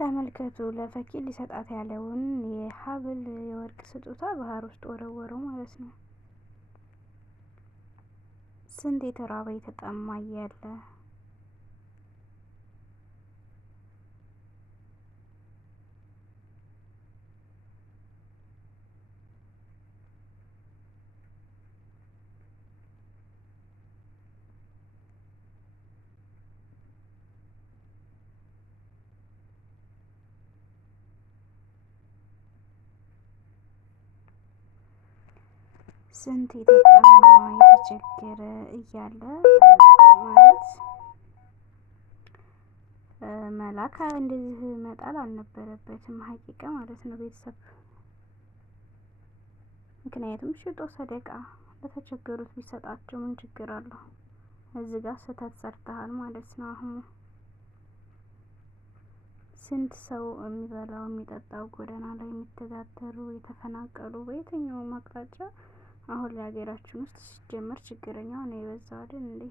ተመልከቱ ለፈኪ ሊሰጣት ያለውን የሀብል የወርቅ ስጦታ ባህር ውስጥ ወረወረው ማለት ነው። ስንት የተራበ የተጠማ እያለ ስንት የተጠማ የተቸገረ እያለ ማለት መላክ እንደዚህ መጣል አልነበረበትም። ሀቂቃ ማለት ነው ቤተሰብ። ምክንያቱም ሽጦ ሰደቃ ለተቸገሩት ቢሰጣቸው ምን ችግር አለው? እዚህ ጋር ስህተት ሰርተሃል ማለት ነው። አሁን ስንት ሰው የሚበላው የሚጠጣው ጎዳና ላይ የሚተዳደሩ የተፈናቀሉ በየትኛውም አቅጣጫ አሁን ላይ ሀገራችን ውስጥ ሲጀመር ችግረኛው ነው የበዛው አይደል እንዴ?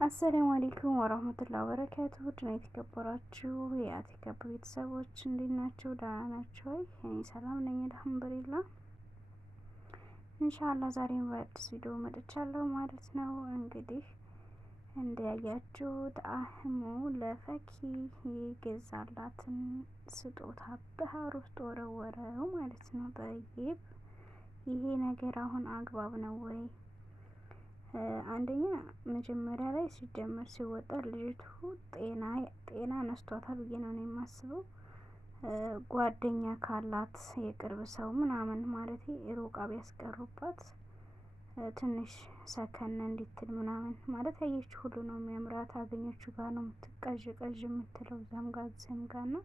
አሰላሙ አለይኩም ወራህመቱላሂ ወበረካቱሁ። ውድና የተከበራችሁ የአቲካፕ ቤተሰቦች እንዴት ናችሁ? ደህና ናችሁ ወይ? እኔ ሰላም ነኝ አልሐምዱሊላህ። ኢንሻአላህ ዛሬም በአዲስ ቪዲዮ መጥቻለሁ ማለት ነው። እንግዲህ እንዳያችሁት አህሙ ለፈኪ የገዛላትን ስጦታ ባህር ውስጥ ወረወረው ማለት ነው። ጠይብ ይሄ ነገር አሁን አግባብ ነው ወይ? አንደኛ መጀመሪያ ላይ ሲጀመር ሲወጣ ልጅቱ ጤና ነስቷታል ብዬ ነው የማስበው። ጓደኛ ካላት የቅርብ ሰው ምናምን ማለት ሩቃ ቢያስቀሩባት ትንሽ ሰከን እንዲትል ምናምን ማለት ያየችው ሁሉ ነው የሚያምራት። አገኘችው ጋር ነው የምትቀዥ የምትለው እዛም ጋር እዚህም ጋር ነው።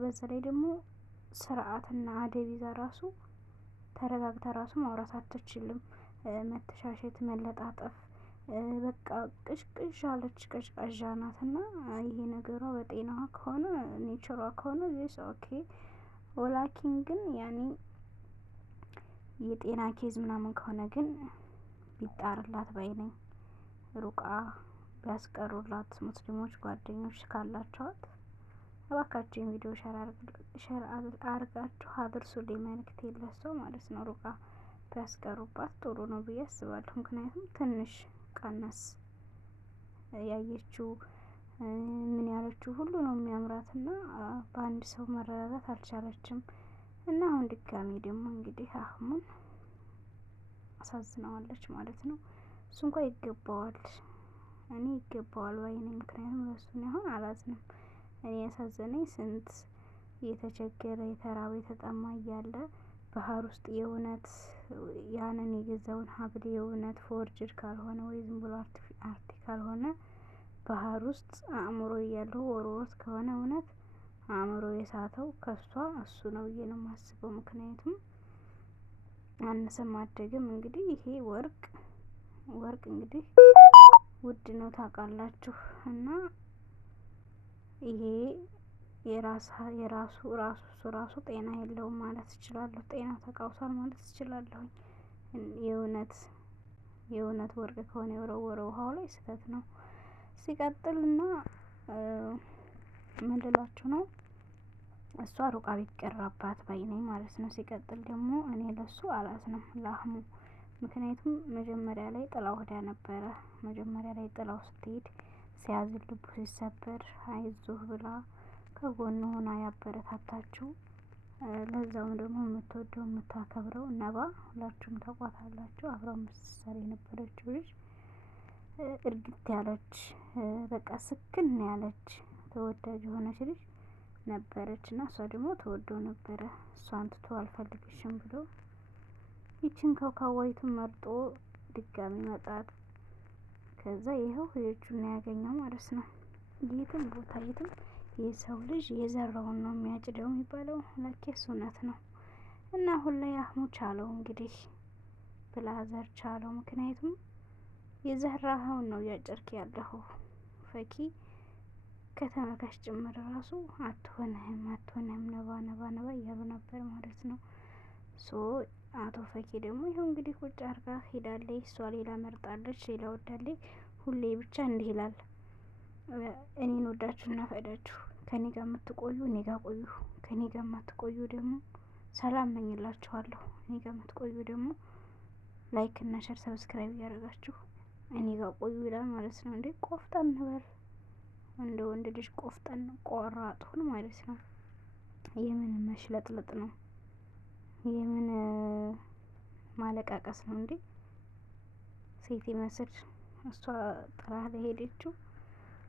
በዛ ላይ ደግሞ ስርዓትና አደብ ይዛ ራሱ ተረጋግታ ራሱ ማውራት አትችልም። መተሻሸት፣ መለጣጠፍ በቃ ቅዥቅዥ አለች። ቀዥቃዣ ናትና ይሄ ነገሯ በጤናዋ ከሆነ ኔቸሯ ከሆነ ዚስ ኦኬ። ወላኪን ግን ያኔ የጤና ኬዝ ምናምን ከሆነ ግን ቢጣርላት ባይ ነኝ። ሩቃ ቢያስቀሩላት ሙስሊሞች ጓደኞች ካላቸዋት እባካችሁ ቪዲዮ ሸር አርጋችሁ አድርሱልኝ። መልእክት የለሰው ማለት ነው። ሩቃ ቢያስቀሩባት ጥሩ ነው ብዬ አስባለሁ። ምክንያቱም ትንሽ ቀነስ ያየችው ምን ያለችው ሁሉ ነው የሚያምራትና በአንድ ሰው መረጋጋት አልቻለችም። እና አሁን ድጋሚ ደግሞ እንግዲህ አህሙን አሳዝነዋለች ማለት ነው። እሱ እንኳን ይገባዋል፣ እኔ ይገባዋል ባይ ነኝ። ምክንያቱም ለሱ አሁን አላዝንም። እኔ ያሳዘነኝ ስንት የተቸገረ የተራበ የተጠማ እያለ ባህር ውስጥ የእውነት ያንን የገዛውን ሀብል የእውነት ፎርጅድ ካልሆነ ወይ ዝም ብሎ አርቲ ካልሆነ ባህር ውስጥ አእምሮ እያለው ወርወት ከሆነ እውነት አእምሮ የሳተው ከሷ እሱ ነው ብዬ ነው የማስበው። ምክንያቱም አነሰም አደገም እንግዲህ ይሄ ወርቅ እንግዲህ ውድ ነው ታውቃላችሁ። እና ይሄ ራሱ ጤና የለውም ማለት እችላለሁ። ጤና ተቃውሷል ማለት እችላለሁ። የእውነት ወርቅ ከሆነ የወረወረው ውሃው ላይ ስህተት ነው። ሲቀጥልና ምን ልላችሁ ነው፣ እሷ ሩቃ ቢቀራባት ባይ ነኝ ማለት ነው። ሲቀጥል ደግሞ እኔ ለሱ አላዝንም ለአህሙ። ምክንያቱም መጀመሪያ ላይ ጥላው ሄዳ ነበረ። መጀመሪያ ላይ ጥላው ስትሄድ ሲያዝን ልቡ ሲሰበር አይዞህ ብላ ከጎኑ ሆና ያበረታታችው ለዛውም ደግሞ የምትወደው የምታከብረው ነባ፣ ሁላችሁም ታውቋታላችሁ። አብረው ምትሰራ የነበረችው ልጅ እርግት ያለች በቃ ስክን ያለች ተወዳጅ የሆነች ልጅ ነበረች። እና እሷ ደግሞ ተወደው ነበረ። እሷን ትቶ አልፈልግሽም ብሎ ይችን ከውካዋይቱን መርጦ ድጋሚ መጣት። ከዛ ይኸው ልጁን ያገኘው ማለት ነው። የትም ቦታ የትም የሰው ልጅ የዘራውን ነው የሚያጭደው የሚባለው ለኬስ እውነት ነው። እና አሁን ላይ አህሙ ቻለው እንግዲህ ብላዘር ቻለው። ምክንያቱም የዘራኸውን ነው እያጨርክ ያለኸው። ፈኪ ከተመልካች ጭምር ራሱ አትሆነህም ነባ እያሉ ነበር ማለት ነው። አቶ ፈኪ ደግሞ ይኸው እንግዲህ ቁጭ አርጋ ሄዳለች። እሷ ሌላ መርጣለች፣ ሌላ ወዳለች። ሁሌ ብቻ እንዲህ ይላል። እኔን ወዳችሁና ፈቅዳችሁ ከኔ ጋር የምትቆዩ እኔ ጋር ቆዩ፣ ከኔ ጋር የማትቆዩ ደግሞ ሰላም መኝላችኋለሁ። እኔ ጋር የምትቆዩ ደግሞ ላይክ እና ሸር ሰብስክራይብ እያደረጋችሁ እኔ ጋር ቆዩ ይላል ማለት ነው። እንዴ ቆፍጠን በል እንደ ወንድ ልጅ ቆፍጠን ቆራጡን ማለት ነው። የምን መሽለጥለጥ ነው? የምን ማለቃቀስ ነው እንዴ? ሴት ይመስል እሷ ጥላ ሄደችው።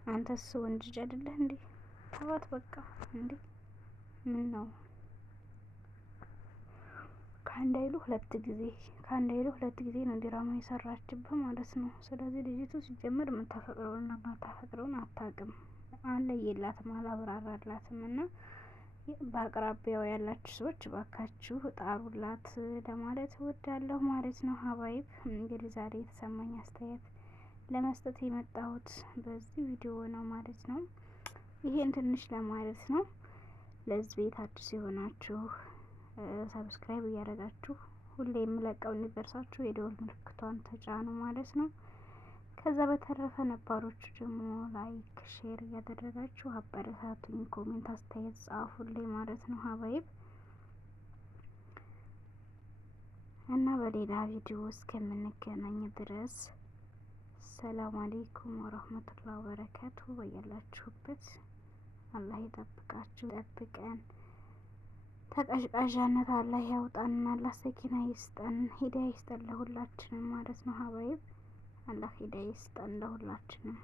አንተስ ወንድ ልጅ አይደለህ እንዴ? ተባት በቃ እንዴ! ምን ነው ከአንድ አይሉ ሁለት ጊዜ ነው ዲራማ የሰራችብህ ማለት ነው። ስለዚህ ልጅቱ ሲጀምር የምታፈቅረውና የማታፈቅረውን አታውቅም፣ አለየላትም፣ አላብራራላትም። እና በአቅራቢያው ያላችሁ ሰዎች ባካችሁ ጣሩላት ለማለት እወዳለሁ ማለት ነው። ሀባይብ እንግዲህ ዛሬ የተሰማኝ አስተያየት ለመስጠት የመጣሁት በዚህ ቪዲዮ ነው ማለት ነው። ይሄን ትንሽ ለማለት ነው። ለዚህ ቤት አዲስ የሆናችሁ ሰብስክራይብ እያደረጋችሁ ሁሌ የምለቀው እንዲደርሳችሁ የደወል ምልክቷን ተጫኑ ማለት ነው። ከዛ በተረፈ ነባሮቹ ደግሞ ላይክ ሼር እያደረጋችሁ አበረታቱኝ፣ ኮሜንት አስተያየት ጻፉልኝ ማለት ነው ሀባይብ። እና በሌላ ቪዲዮ እስከምንገናኝ ድረስ ሰላም አሌይኩም ወረህመቱላሂ ወበረካቱ። በያላችሁበት አላህ ይጠብቃችሁ፣ ጠብቀን ተቀዥቃዣነት አላህ ያውጣን፣ አላህ ሰኪና ይስጠን፣ ሂዳያ ይስጠን ለሁላችንም ማለት ነው ሀባይብ። አላህ ሂዳያ ይስጠን ለሁላችንም።